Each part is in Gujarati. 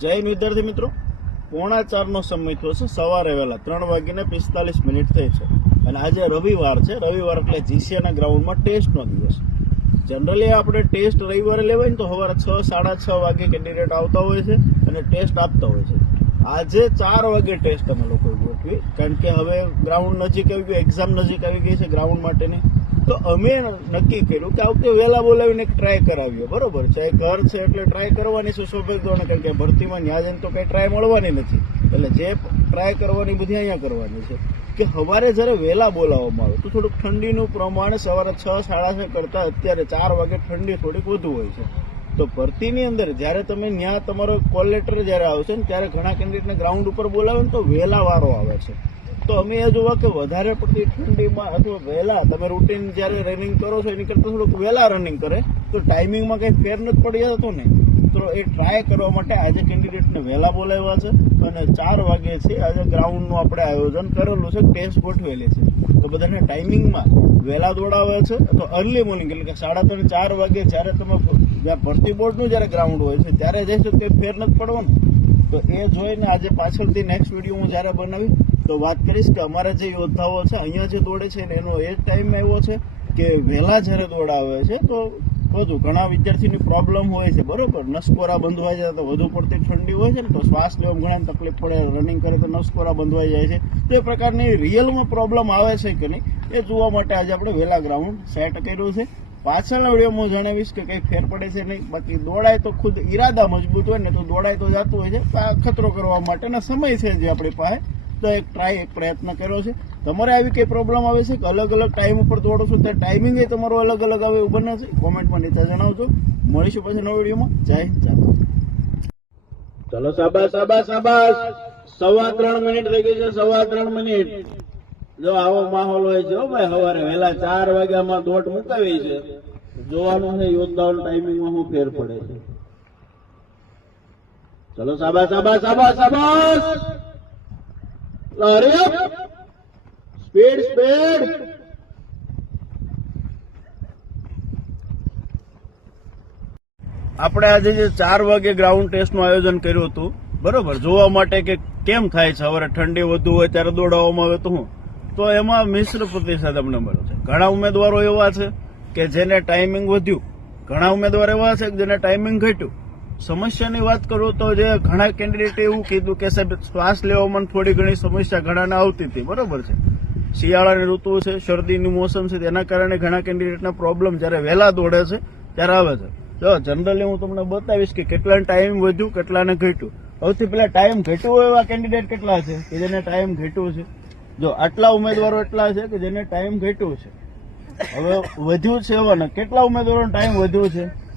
જય વિદ્યાર્થી મિત્રો. પોણા ચારનો સમય થયો છે. સવારે વહેલા ત્રણ વાગીને પિસ્તાલીસ મિનિટ થઈ છે. અને આજે રવિવાર છે. રવિવાર એટલે જીસીએના ગ્રાઉન્ડમાં ટેસ્ટનો દિવસ. જનરલી આપણે ટેસ્ટ રવિવારે લેવાય ને તો સવારે છ, સાડા છ વાગે કેન્ડિડેટ આવતા હોય છે અને ટેસ્ટ આપતા હોય છે. આજે ચાર વાગે ટેસ્ટ અમે લોકો ગોઠવી. કારણ કે હવે ગ્રાઉન્ડ નજીક આવી ગયું એક્ઝામ નજીક આવી ગઈ છે ગ્રાઉન્ડ માટેની. તો અમે નક્કી કર્યું કે આ વહેલા બોલાવીને એક ટ્રાય કરાવીએ. બરોબર છે? ઘર છે એટલે ટ્રાય કરવાની છે સ્વાભાવિક ધોરણે કારણ કે ભરતીમાં ન્યા જઈને તો કઈ ટ્રાય મળવાની નથી. એટલે જે ટ્રાય કરવાની બધી અહીંયા કરવાની છે. કે સવારે જ્યારે વહેલા બોલાવવામાં આવે, તો થોડુંક ઠંડીનું પ્રમાણ સવારે છ, સાડા છ કરતાં અત્યારે ચાર વાગે ઠંડી થોડીક વધુ હોય છે. તો ભરતીની અંદર જ્યારે તમે ત્યાં તમારો કોલ લેટર જ્યારે આવશે ને, ત્યારે ઘણા કેન્ડિડેટને ગ્રાઉન્ડ ઉપર બોલાવે ને તો વહેલા વારો આવે છે. તો અમે એ જોવા કે વધારે પડતી ઠંડીમાં અથવા વહેલા તમે રૂટીન જ્યારે રનિંગ કરો છો, એની કરતાં થોડુંક વહેલા રનિંગ કરે, તો ટાઈમિંગમાં કંઈ ફેર નથી પડી જતો ને? તો એ ટ્રાય કરવા માટે આજે કેન્ડિડેટને વહેલા બોલાવ્યા છે અને ચાર વાગે છે આજે ગ્રાઉન્ડનું આપણે આયોજન કરેલું છે ટેસ્ટ ગોઠવેલી છે. તો બધાને ટાઈમિંગમાં વહેલા દોડાવે છે, તો અર્લી મોર્નિંગ એટલે કે સાડા ત્રણ, ચાર વાગે જ્યારે તમે જ્યાં ભરતી બોર્ડનું જ્યારે ગ્રાઉન્ડ હોય છે, ત્યારે જઈશું કંઈ ફેર નથી પડવાનું. તો એ જોઈને આજે પાછળથી નેક્સ્ટ વીડિયો હું જ્યારે બનાવી તો વાત કરીશ કે અમારા જે યોદ્ધાઓ છે, અહીંયા જે દોડે છે ને, એનો એ ટાઈમ એવો છે કે વહેલા જ્યારે દોડાવે છે, તો બધું ઘણા વિદ્યાર્થીની પ્રોબ્લેમ હોય છે, બરોબર? નસકોરા બંધવાઈ જાય તો વધુ પડતી ઠંડી હોય છે ને, તો શ્વાસ લેવામાં ઘણા તકલીફ પડે રનિંગ કરે તો નસકોરા બંધવાઈ જાય છે. તે પ્રકારની રિયલમાં પ્રોબ્લેમ આવે છે કે નહીં, એ જોવા માટે આજે આપણે વહેલા ગ્રાઉન્ડ સેટ કર્યું છે. પાછળના વિડીયોમાં જણાવીશ કે કંઈ ફેર પડે છે નહીં, બાકી દોડાય તો ખુદ ઈરાદા મજબૂત હોય ને, તો દોડાય તો જતું હોય છે. આ ખતરો કરવા માટેના સમય છે જે આપણી પાસે. તો એક ટ્રાય એક પ્રયત્ન કર્યો છે. તમારે આવી કઈ પ્રોબ્લેમ આવે છે કે અલગ અલગ ટાઈમ ઉપર દોડો છો? તો ટાઈમિંગ તમારો અલગ અલગ આવે એવું બને છે? કોમેન્ટમાં નીચે જણાવજો. મળીશું પછી નવા વિડીયોમાં જય જય ચલો સાબાસ સાબાસ સાબાસ સવા ત્રણ મિનિટ થઈ ગઈ છે, સવા ત્રણ મિનિટ. જો આવો માહોલ હોય છે ભાઈ, સવારે વહેલા ચાર વાગ્યામાં દોટ મુકાવી છે. જોવાનું છે યોદ્ધાઓના ટાઈમિંગમાં શું ફેર પડે છે. ચલો સાબાસ સાબાસ સાબાસ શાબાશ. હરી સ્પીડ સ્પીડ. આપણે આજે જે ચાર વાગે ગ્રાઉન્ડ ટેસ્ટનું આયોજન કર્યું હતું, બરોબર? જોવા માટે કે કેમ થાય છે? સવારે ઠંડી વધુ હોય ત્યારે દોડાવવામાં આવે તો હું? તો એમાં મિશ્ર પ્રતિસાદ અમને મળ્યો છે. ઘણા ઉમેદવારો એવા છે કે જેને ટાઈમિંગ વધ્યું. ઘણા ઉમેદવાર એવા છે કે જેને ટાઈમિંગ ઘટ્યું. સમસ્યાની વાત કરું તો જે ઘણા કેન્ડિડેટે એવું કીધું કે સાહેબ, શ્વાસ લેવામાં થોડી ઘણી સમસ્યા ઘણાને આવતી હતી. બરોબર છે. શિયાળાની ઋતુ છે, શરદીની મોસમ છે, તેના કારણે ઘણા કેન્ડિડેટના પ્રોબ્લેમ જ્યારે વહેલા દોડે છે, ત્યારે આવે છે. જો જનરલી હું તમને બતાવીશ કે કેટલાને ટાઈમ વધ્યું, કેટલાને ઘટ્યું. સૌથી પહેલા ટાઈમ ઘટ્યું એવા કેન્ડિડેટ કેટલા છે? કે જેને ટાઈમ ઘટ્યું છે? જો, આટલા ઉમેદવારો એટલા છે કે જેને ટાઈમ ઘટ્યું છે. હવે વધ્યું છે એવાના. કેટલા ઉમેદવારોનો ટાઈમ વધ્યો છે?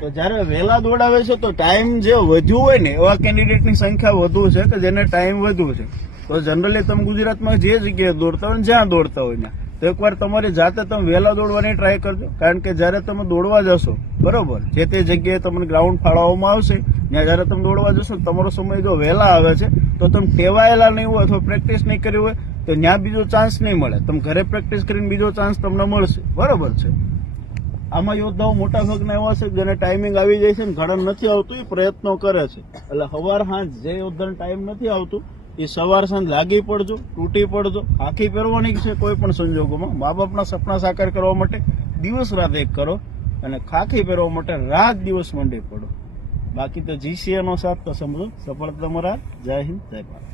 તો જ્યારે વહેલા દોડાવે છે, તો ટાઈમ જે વધ્યું હોય ને, એવા કેન્ડિડેટની સંખ્યા વધુ છે કે જેને ટાઈમ વધુ છે. તો જનરલી તમે ગુજરાતમાં જે જગ્યાએ દોડતા હોય જ્યાં દોડતા હોય ને તો એકવાર તમારી જાતે તમે વહેલા દોડવાની ટ્રાય કરજો. કારણ કે જ્યારે તમે દોડવા જશો, બરોબર, જે તે જગ્યાએ તમને ગ્રાઉન્ડ ફાળવવામાં આવશે, ત્યાં જ્યારે તમે દોડવા જશો, તમારો સમય જો વહેલા આવે છે, તો તમે ટેવાયેલા નહીં હોય અથવા પ્રેક્ટિસ નહીં કરી હોય, તો ત્યાં બીજો ચાન્સ નહીં મળે. તમે ઘરે પ્રેક્ટિસ કરીને બીજો ચાન્સ તમને મળશે. બરોબર છે. આમાં યોદ્ધાઓ મોટા ભાગના એવા છે જેને ટાઈમિંગ આવી જાય છે ને ઘણા નથી આવતું, એ પ્રયત્નો કરે છે. એટલે સવાર સાંજ જે યોદ્ધાને ટાઈમ નથી આવતું, એ સવાર સાંજ લાગી પડજો, તૂટી પડજો આખી પહેરવાની છે કોઈ પણ સંજોગોમાં. મા બાપના સપના સાકાર કરવા માટે દિવસ રાત એક કરો અને ખાખી પહેરવા માટે રાત દિવસ મંડી પડો. બાકી તો જીસીએ નો સાથ તો સમજો. સફળ તમારા. જય હિન્દ, જય ભારત!